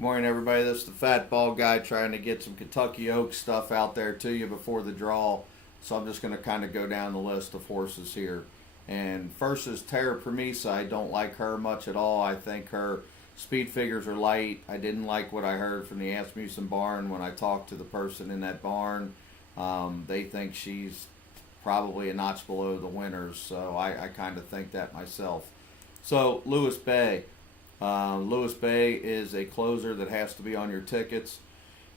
Morning, everybody. This is the Fat Ball Guy trying to get some Kentucky Oak stuff out there to you before the draw. So I'm just going to kind of go down the list of horses here. And first is Terra Promisa. I don't like her much at all. I think her speed figures are light. I didn't like what I heard from the Asmussen barn when I talked to the person in that barn. They think she's probably a notch below the winners. So I kind of think that myself. So Lewis Bay. Lewis Bay is a closer that has to be on your tickets.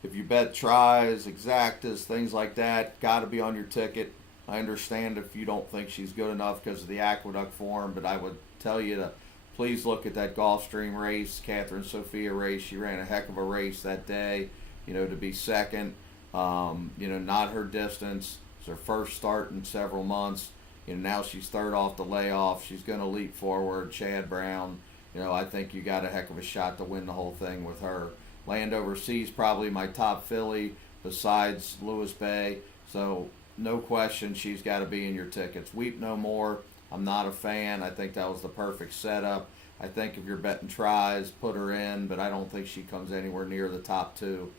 If you bet tries, exactas, things like that, got to be on your ticket. I understand if you don't think she's good enough because of the aqueduct form, but I would tell you to please look at that Gulfstream race, Catherine Sophia race. She ran a heck of a race that day, to be second. Not her distance. It's her first start in several months. Now she's third off the layoff. She's going to leap forward. Chad Brown. I think you got a heck of a shot to win the whole thing with her. Land Overseas probably my top filly besides Lewis Bay. So no question she's got to be in your tickets. Weep No More, I'm not a fan. I think that was the perfect setup. I think if you're betting tries, put her in, but I don't think she comes anywhere near the top two.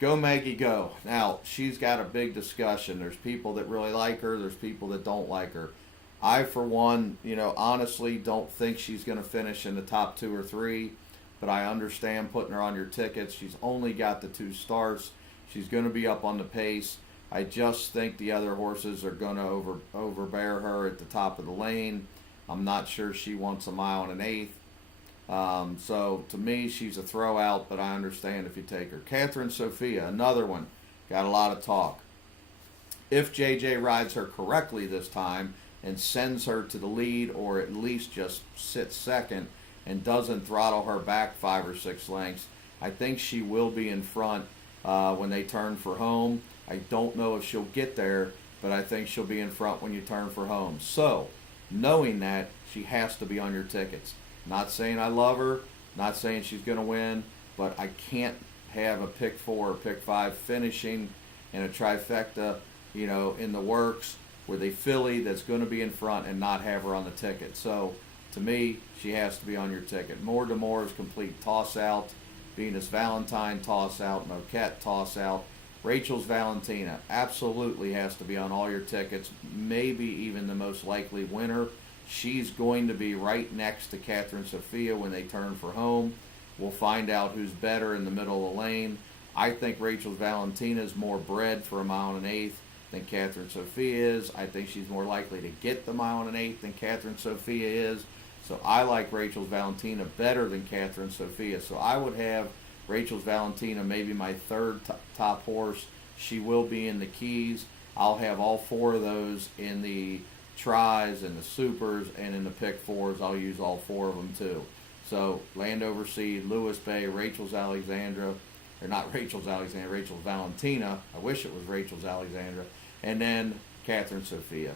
Go Maggie Go. Now, she's got a big discussion. There's people that really like her. There's people that don't like her. I, for one, honestly don't think she's going to finish in the top 2 or 3, but I understand putting her on your tickets. She's only got the 2 starts. She's going to be up on the pace. I just think the other horses are going to overbear her at the top of the lane. I'm not sure she wants a mile and an eighth. So to me, she's a throw out, but I understand if you take her. Catherine Sophia, another one, got a lot of talk. If JJ rides her correctly this time, and sends her to the lead or at least just sits second and doesn't throttle her back 5 or 6 lengths, I think she will be in front when they turn for home. I don't know if she'll get there, but I think she'll be in front when you turn for home. So, knowing that, she has to be on your tickets. Not saying I love her, not saying she's going to win, but I can't have a pick 4 or pick 5 finishing and a trifecta, in the works with a filly that's going to be in front and not have her on the ticket. So, to me, she has to be on your ticket. More to More is complete toss-out. Venus Valentine, toss-out. Moquette, toss-out. Rachel's Valentina absolutely has to be on all your tickets, maybe even the most likely winner. She's going to be right next to Catherine Sophia when they turn for home. We'll find out who's better in the middle of the lane. I think Rachel's Valentina is more bred for a mile and an eighth than Catherine Sophia is. I think she's more likely to get the mile and an eighth than Catherine Sophia is. So I like Rachel's Valentina better than Catherine Sophia. So I would have Rachel's Valentina maybe my third top horse. She will be in the Keys. I'll have all 4 of those in the tries and the supers, and in the pick 4s I'll use all 4 of them too. So Land Overseas, Lewis Bay, Rachel's Alexandra, or not Rachel's Alexandra, Rachel's Valentina. I wish it was Rachel's Alexandra. And then Catherine Sophia.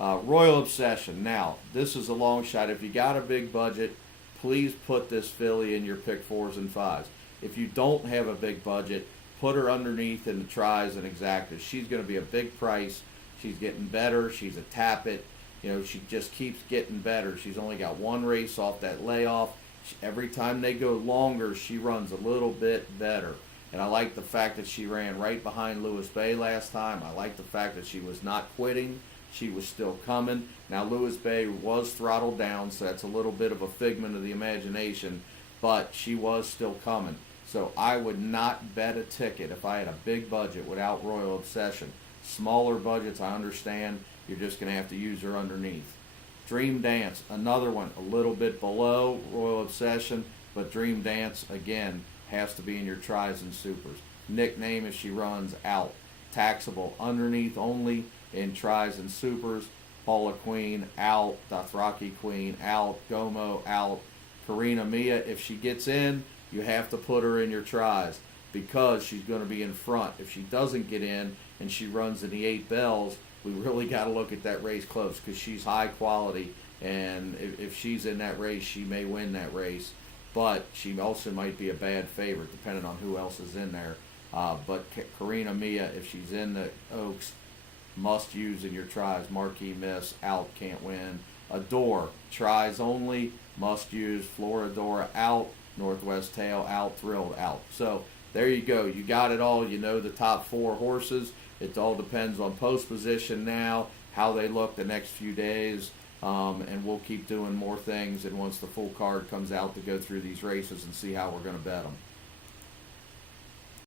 Royal Obsession. Now, this is a long shot. If you got a big budget, please put this filly in your pick 4s and 5s. If you don't have a big budget, put her underneath in the tries and exactas. She's going to be a big price. She's getting better. She's a tap-it. She just keeps getting better. She's only got 1 race off that layoff. Every time they go longer, she runs a little bit better. And I like the fact that she ran right behind Lewis Bay last time. I like the fact that she was not quitting. She was still coming. Now, Lewis Bay was throttled down, so that's a little bit of a figment of the imagination, but she was still coming. So I would not bet a ticket if I had a big budget without Royal Obsession. Smaller budgets, I understand. You're just going to have to use her underneath. Dream Dance, another one, a little bit below Royal Obsession, but Dream Dance, again, has to be in your tries and supers. Nickname if she runs out. Taxable underneath only in tries and supers. Paula Queen out. Dothraki Queen out. Gomo out. Karina Mia, if she gets in, you have to put her in your tries because she's going to be in front. If she doesn't get in and she runs in the 8 bells, we really got to look at that race close because she's high quality, and if she's in that race, she may win that race. But she also might be a bad favorite depending on who else is in there. But Karina Mia, if she's in the Oaks, must use in your tries. Marquee Miss, out, can't win. Adore, tries only, must use. Floradora, out, Northwest Tail out, Thrilled out. So there you go. You got it all. You know the top 4 horses. It all depends on post position now, how they look the next few days. And we'll keep doing more things. And once the full card comes out to go through these races and see how we're going to bet them.